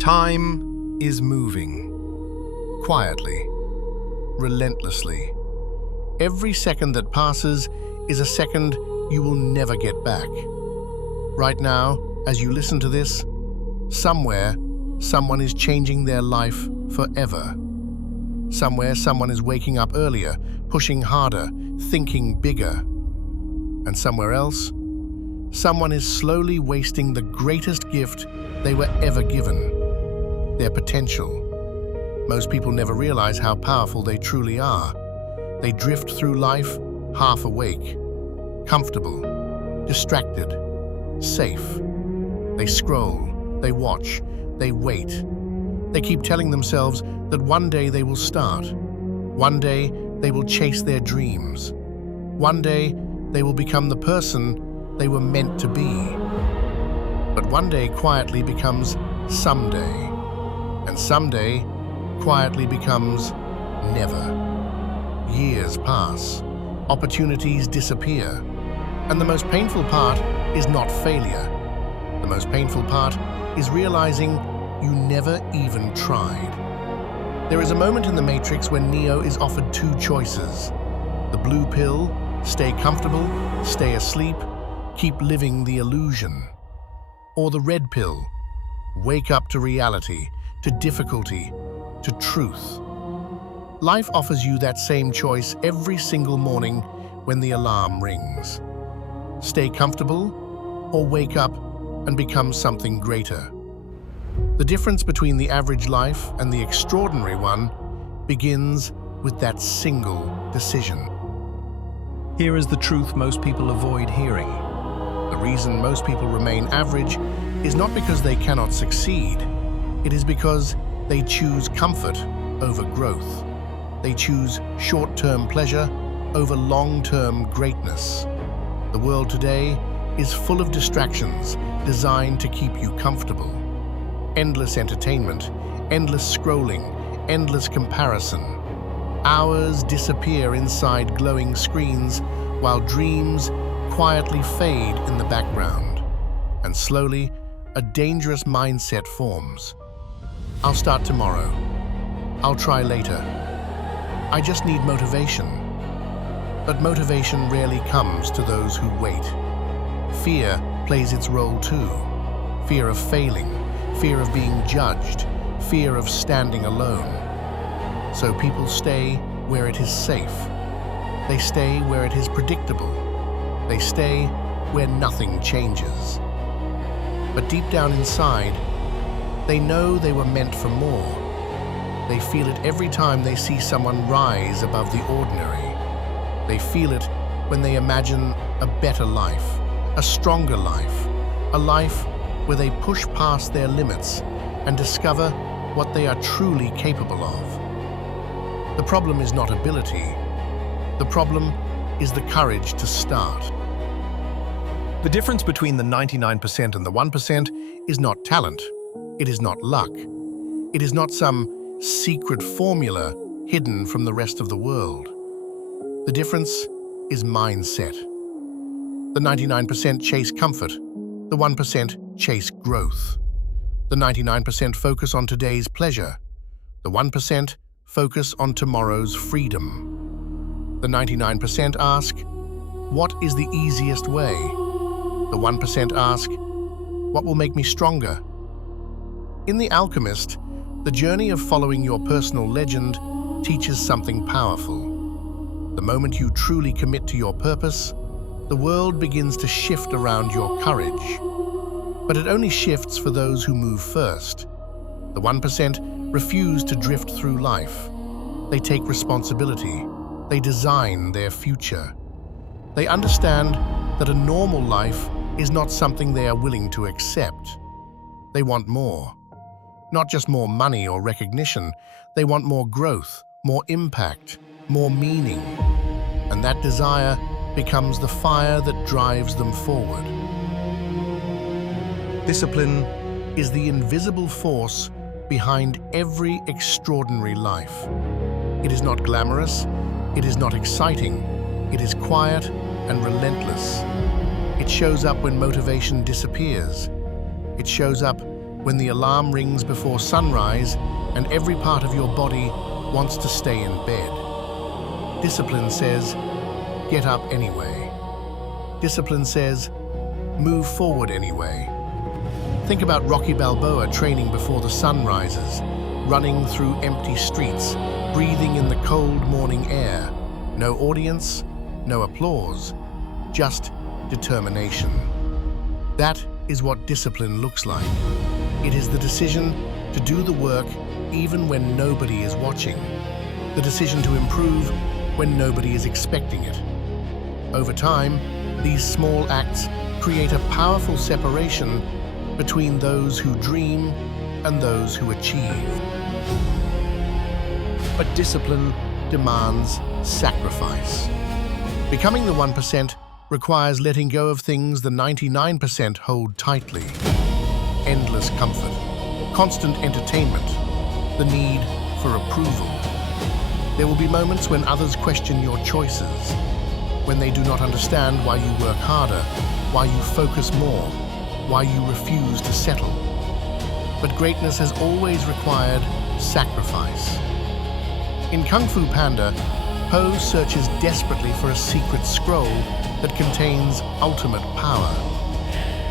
Time is moving, quietly, relentlessly. Every second that passes is a second you will never get back. Right now, as you listen to this, somewhere, someone is changing their life forever. Somewhere, someone is waking up earlier, pushing harder, thinking bigger. And somewhere else, someone is slowly wasting the greatest gift they were ever given, their potential. Most people never realize how powerful they truly are. They drift through life half awake, comfortable, distracted, safe. They scroll, they watch, they wait. They keep telling themselves that one day they will start. One day they will chase their dreams. One day they will become the person they were meant to be. But one day quietly becomes someday. And someday quietly becomes never. Years pass, opportunities disappear, and the most painful part is not failure. The most painful part is realizing you never even tried. There is a moment in the Matrix when Neo is offered two choices. The blue pill, stay comfortable, stay asleep, keep living the illusion. Or the red pill, wake up to reality, to difficulty, to truth. Life offers you that same choice every single morning when the alarm rings. Stay comfortable or wake up and become something greater. The difference between the average life and the extraordinary one begins with that single decision. Here is the truth most people avoid hearing. The reason most people remain average is not because they cannot succeed. It is because they choose comfort over growth. They choose short-term pleasure over long-term greatness. The world today is full of distractions designed to keep you comfortable. Endless entertainment, endless scrolling, endless comparison. Hours disappear inside glowing screens while dreams quietly fade in the background. And slowly, a dangerous mindset forms. I'll start tomorrow. I'll try later. I just need motivation. But motivation rarely comes to those who wait. Fear plays its role too. Fear of failing, fear of being judged, fear of standing alone. So people stay where it is safe. They stay where it is predictable. They stay where nothing changes. But deep down inside, they know they were meant for more. They feel it every time they see someone rise above the ordinary. They feel it when they imagine a better life, a stronger life, a life where they push past their limits and discover what they are truly capable of. The problem is not ability. The problem is the courage to start. The difference between the 99% and the 1% is not talent. It is not luck. It is not some secret formula hidden from the rest of the world. The difference is mindset. The 99% chase comfort. The 1% chase growth. The 99% focus on today's pleasure. The 1% focus on tomorrow's freedom. The 99% ask, what is the easiest way? The 1% ask, what will make me stronger? In The Alchemist, the journey of following your personal legend teaches something powerful. The moment you truly commit to your purpose, the world begins to shift around your courage. But it only shifts for those who move first. The 1% refuse to drift through life. They take responsibility. They design their future. They understand that a normal life is not something they are willing to accept. They want more. Not just more money or recognition, they want more growth, more impact, more meaning. And that desire becomes the fire that drives them forward. Discipline is the invisible force behind every extraordinary life. It is not glamorous, it is not exciting, it is quiet and relentless. It shows up when motivation disappears. It shows up when the alarm rings before sunrise and every part of your body wants to stay in bed. Discipline says, get up anyway. Discipline says, move forward anyway. Think about Rocky Balboa training before the sun rises, running through empty streets, breathing in the cold morning air. No audience, no applause, just determination. That is what discipline looks like. It is the decision to do the work even when nobody is watching. The decision to improve when nobody is expecting it. Over time, these small acts create a powerful separation between those who dream and those who achieve. But discipline demands sacrifice. Becoming the 1% requires letting go of things the 99% hold tightly. Endless comfort, constant entertainment, the need for approval. There will be moments when others question your choices, when they do not understand why you work harder, why you focus more, why you refuse to settle. But greatness has always required sacrifice. In Kung Fu Panda, Po searches desperately for a secret scroll that contains ultimate power.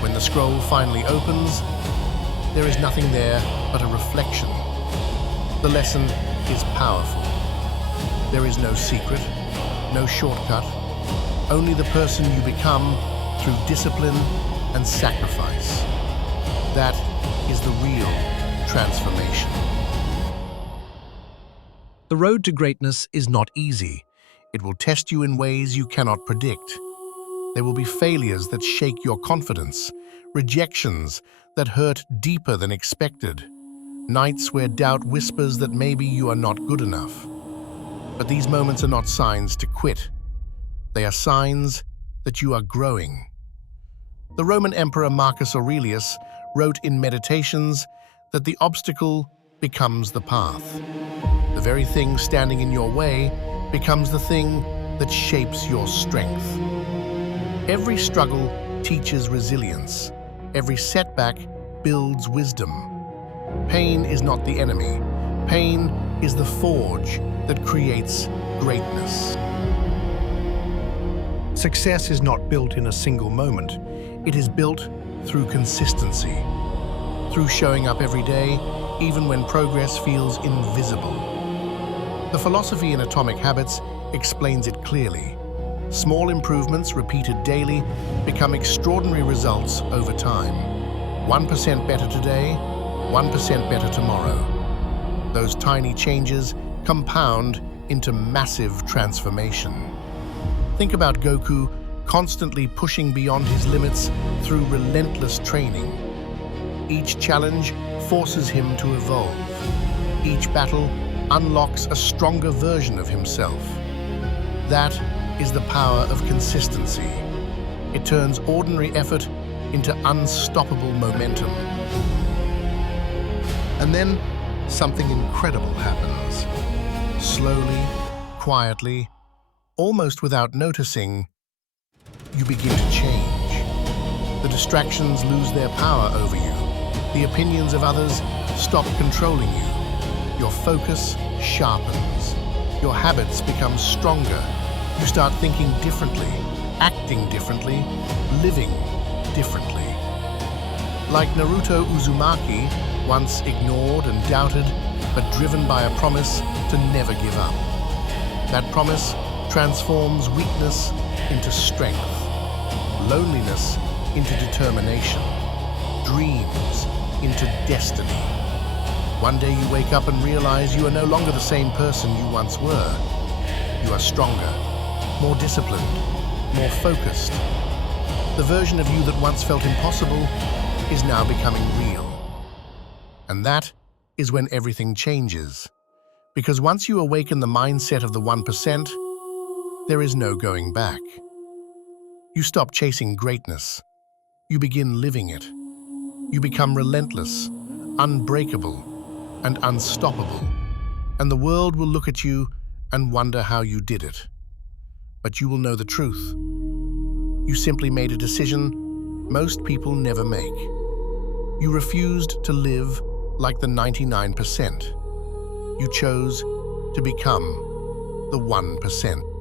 When the scroll finally opens, there is nothing there but a reflection. The lesson is powerful. There is no secret, no shortcut, only the person you become through discipline and sacrifice. That is the real transformation. The road to greatness is not easy. It will test you in ways you cannot predict. There will be failures that shake your confidence, rejections that hurt deeper than expected, nights where doubt whispers that maybe you are not good enough. But these moments are not signs to quit. They are signs that you are growing. The Roman Emperor Marcus Aurelius wrote in Meditations that the obstacle becomes the path. The very thing standing in your way becomes the thing that shapes your strength. Every struggle teaches resilience. Every setback builds wisdom. Pain is not the enemy. Pain is the forge that creates greatness. Success is not built in a single moment. It is built through consistency, through showing up every day, even when progress feels invisible. The philosophy in Atomic Habits explains it clearly. Small improvements repeated daily become extraordinary results over time. 1% better today, 1% better tomorrow. Those tiny changes compound into massive transformation. Think about Goku constantly pushing beyond his limits through relentless training. Each challenge forces him to evolve. Each battle unlocks a stronger version of himself. That is the power of consistency. It turns ordinary effort into unstoppable momentum. And then something incredible happens. Slowly, quietly, almost without noticing, you begin to change. The distractions lose their power over you. The opinions of others stop controlling you. Your focus sharpens. Your habits become stronger. You start thinking differently, acting differently, living differently. Like Naruto Uzumaki, once ignored and doubted, but driven by a promise to never give up. That promise transforms weakness into strength, loneliness into determination, dreams into destiny. One day you wake up and realize you are no longer the same person you once were. You are stronger, more disciplined, more focused. The version of you that once felt impossible is now becoming real. And that is when everything changes. Because once you awaken the mindset of the 1%, there is no going back. You stop chasing greatness. You begin living it. You become relentless, unbreakable, and unstoppable. And the world will look at you and wonder how you did it. But you will know the truth. You simply made a decision most people never make. You refused to live like the 99%. You chose to become the 1%.